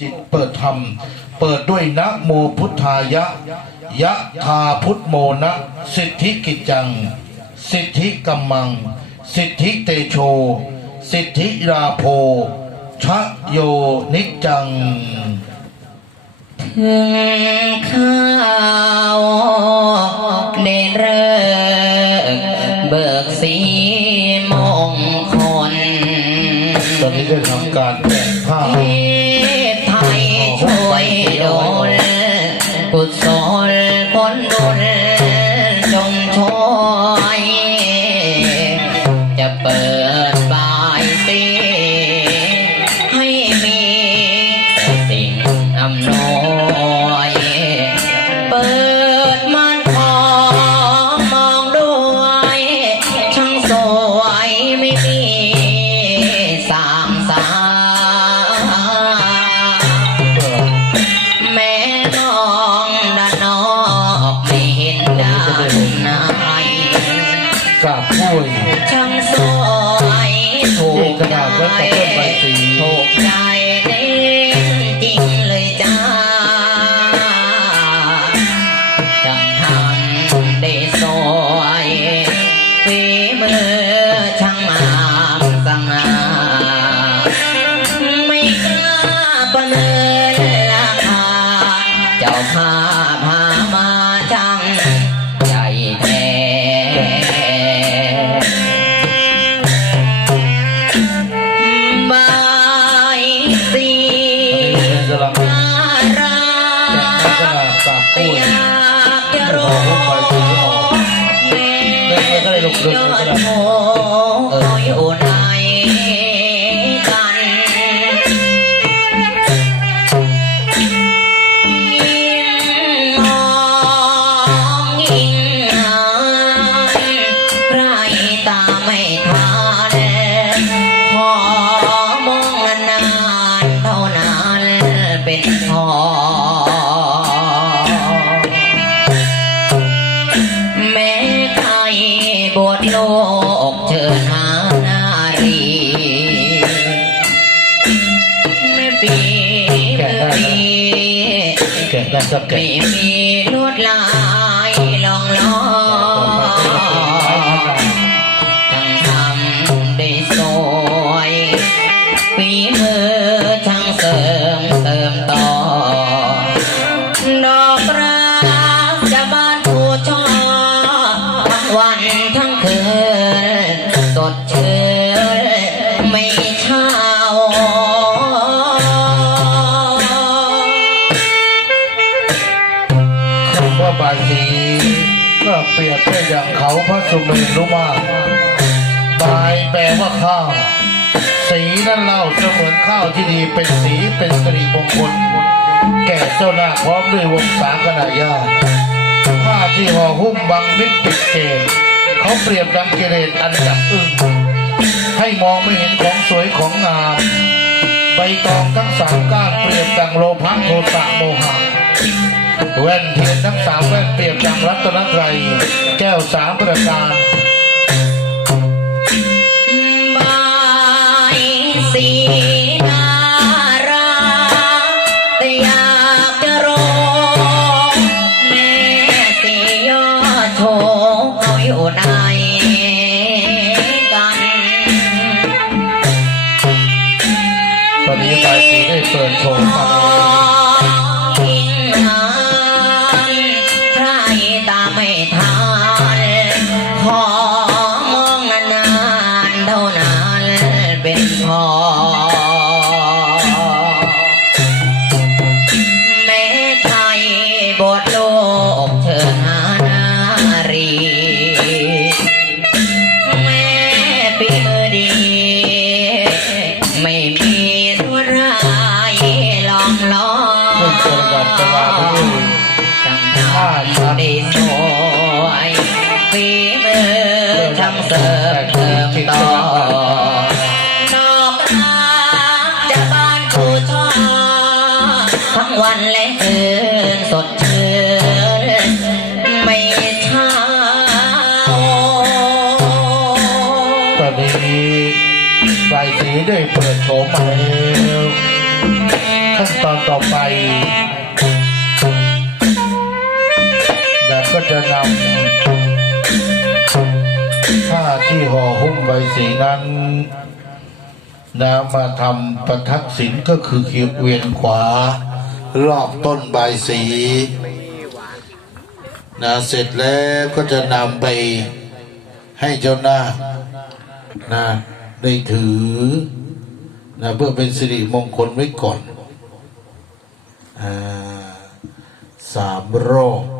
จิตเปิดธรรม เปิดด้วยนะโมพุทธายะ ยะธาพุทโมนะ สิทธิกิจจัง สิทธิกัมมัง สิทธิเตโช สิทธิราโพชะโยนิจจังถึงข้าวเดนเริกเบิกสีมงคลตอนนี้ได้ทำการแปะผ้า งอ จังใจแท้บายสีรักกะลักษณะกราบแต่พุ้ยอยากจะรู้แม่ยอด กะได้สักแกะไม่มีลวดลาย เปรียบได้อย่างเขาพระสุเมรุมาตรบายแปลว่าข้าวสีนั่นเล่าจะเสมือนข้าวที่ดีเป็นสีเป็นสิริมงคลแก่เจ้าหน้าพร้อมด้วยวงศาคณะญาผ้าที่ห่อหุ้มบังมิดปิดเกศเขาเปรียบดังกิเลสอันดับอึ้งให้มองไม่เห็นของสวยของงามใบตองทั้งสามก้านเปรียบดังโลภะโทสะโมหะ แว่นเทียนทั้งสามแว่นเปรียบจังรัตนตรัยแก้วสามประการบายสีน่ารักแต่อยากจะรู้แม่สียอโชว์เขาอยู่ไหนกัน ได้สวยฝีมือช่างเสริมเติมต่อนอกรักจะบ้านผู้ชอทั้งวันและคืนสดชื่นไม่เช้าตอนนี้ใบายสีได้เปิดโฉมมาแล้วขั้นตอนต่อไป จะนำผ้าที่ห่อหุ้มใบสีนั้นนะมาทำประทักษิณก็คือเขียเวียนขวา รอบต้นใบสีนะเสร็จแล้วก็จะนำไปให้เจ้าหน้านะได้ถือนะเพื่อเป็นสิริมงคลไว้ก่อนอสามรอบ